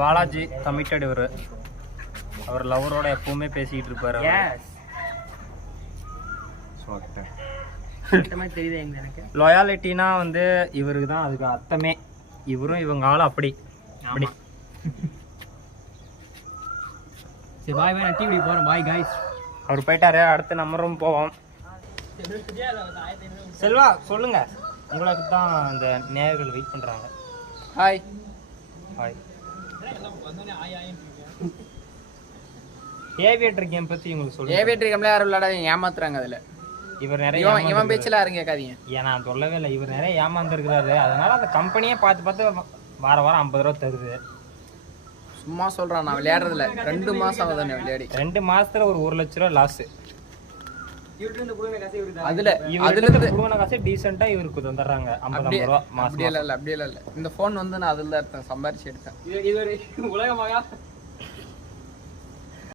Balaji committed இவர். அவர் லவரோட எப்பவுமே பேசிக்கிட்டு இருப்பாரு. லாயாலிட்டினா வந்து இவருக்கு தான் அதுக்கு அர்த்தமே. இவரும் இவங்க ஆளும் அப்படி அப்படி. சரி பாய் பாய், நான் டீ குடிக்க போகிறேன். Bye guys. அவர் போயிட்டாரு, அடுத்து நம்ம ரூம் போவோம். செல்வா சொல்லுங்க, உங்களுக்கு தான் இந்த நேயர்கள் வெயிட் பண்றாங்க. Hi hi. ஏவியேட்டர் கேம் பத்தி உங்களுக்கு சொல்லுங்க. ஏவியேட்டர் கேம்ல யாரும் விளையாடாதீங்க, ஏமாத்துறாங்க அதுல. இவர் நிறைய இவன் பேச்சல யாரும் கேட்காதீங்க. ஏன் நான் சொல்லவே இல்லை, இவர் நிறைய ஏமாந்துருக்கிறாரு. அதனால அந்த கம்பெனியே பார்த்து பார்த்து வாரம் 50 ரூபா தருது. சும்மா சொல்றான், நான் விளையாடுறதுல 2 மாசம் ஆகுது விளையாடி. 2 மாசத்துல ஒரு 1 லட்ச ரூபா லாஸ். அதுல புடுங்கின காசு டீசெண்டா இவருக்கு தந்துடுறாங்க 50 ரூபா மாசம். அப்படியே இல்ல இந்த போன் வந்து நான் அதுல தான் எடுத்தேன், சம்பாரிச்சு எடுத்தேன். இது ஒரு உலகமாக